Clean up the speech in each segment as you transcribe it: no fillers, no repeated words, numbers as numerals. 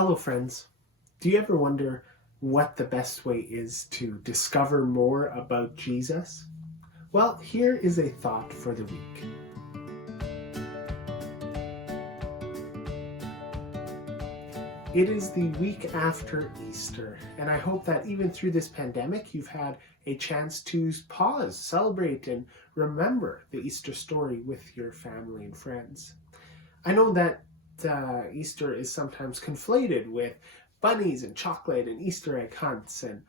Hello, friends. Do you ever wonder what the best way is to discover more about Jesus? Well, here is a thought for the week. It is the week after Easter, and I hope that even through this pandemic, you've had a chance to pause, celebrate, and remember the Easter story with your family and friends. I know that Easter is sometimes conflated with bunnies and chocolate and Easter egg hunts, and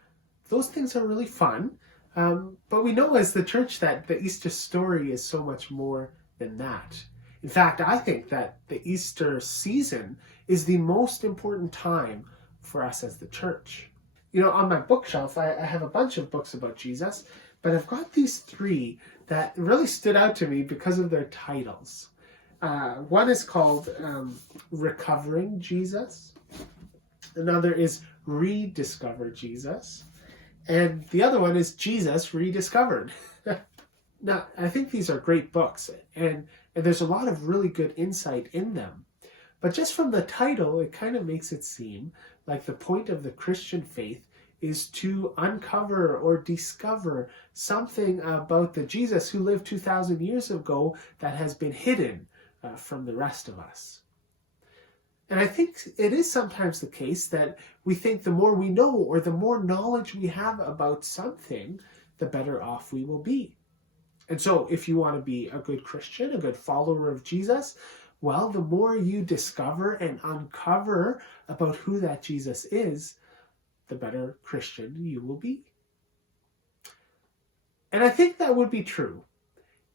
those things are really fun. But we know as the church that the Easter story is so much more than that. In fact, I think that the Easter season is the most important time for us as the church. You know, on my bookshelf, I have a bunch of books about Jesus, but I've got these three that really stood out to me because of their titles. One is called Recovering Jesus. Another is Rediscover Jesus. And the other one is Jesus Rediscovered. Now, I think these are great books, and there's a lot of really good insight in them. But just from the title, it kind of makes it seem like the point of the Christian faith is to uncover or discover something about the Jesus who lived 2,000 years ago that has been hidden from the rest of us. And I think it is sometimes the case that we think the more we know or the more knowledge we have about something, the better off we will be. And so if you want to be a good Christian, a good follower of Jesus, well, the more you discover and uncover about who that Jesus is, the better Christian you will be. And I think that would be true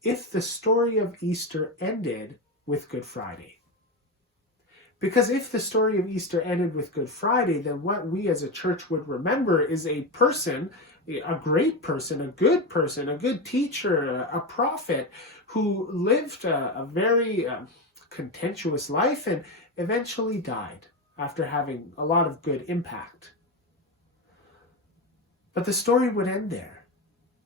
if the story of Easter ended with Good Friday. Because if the story of Easter ended with Good Friday, then what we as a church would remember is a person, a great person, a good teacher, a prophet who lived a very contentious life and eventually died after having a lot of good impact. But the story would end there.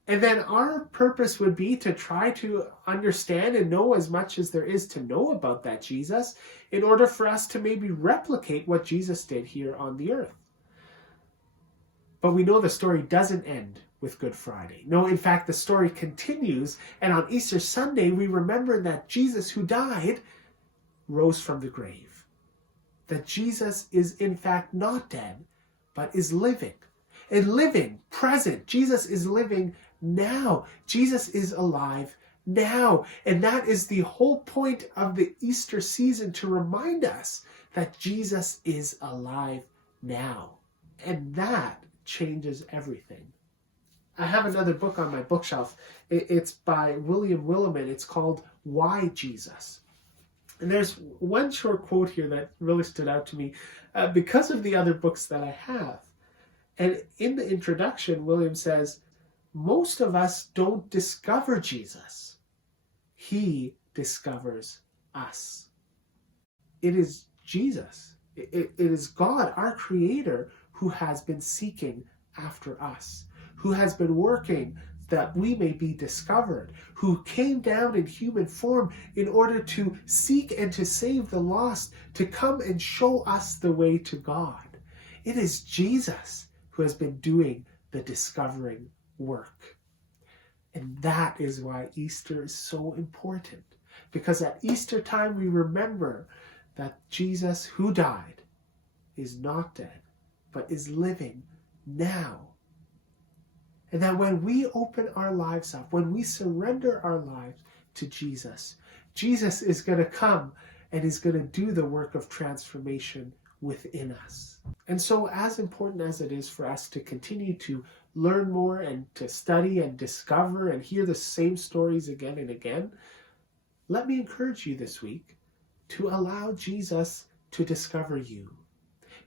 And then our purpose would be to try to understand and know as much as there is to know about that Jesus in order for us to maybe replicate what Jesus did here on the earth. But we know the story doesn't end with Good Friday. No, in fact, the story continues. And on Easter Sunday, we remember that Jesus who died rose from the grave. That Jesus is in fact not dead, but is living. And living, present. Jesus is living now. Jesus is alive now. And that is the whole point of the Easter season, to remind us that Jesus is alive now. And that changes everything. I have another book on my bookshelf. It's by William Willimon. It's called Why Jesus? And there's one short quote here that really stood out to me because of the other books that I have. And in the introduction, William says, most of us don't discover Jesus. He discovers us. It is Jesus. It is God, our Creator, who has been seeking after us, who has been working that we may be discovered, who came down in human form in order to seek and to save the lost, to come and show us the way to God. It is Jesus who has been doing the discovering work. And that is why Easter is so important. Because at Easter time we remember that Jesus who died is not dead, but is living now. And that when we open our lives up, when we surrender our lives to Jesus, Jesus is going to come and is going to do the work of transformation within us. And so as important as it is for us to continue to learn more and to study and discover and hear the same stories again and again, let me encourage you this week to allow Jesus to discover you.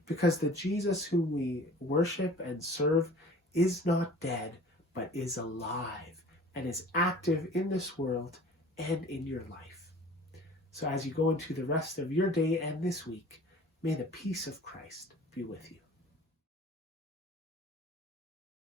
Because the Jesus whom we worship and serve is not dead, but is alive and is active in this world and in your life. So as you go into the rest of your day and this week, may the peace of Christ be with you.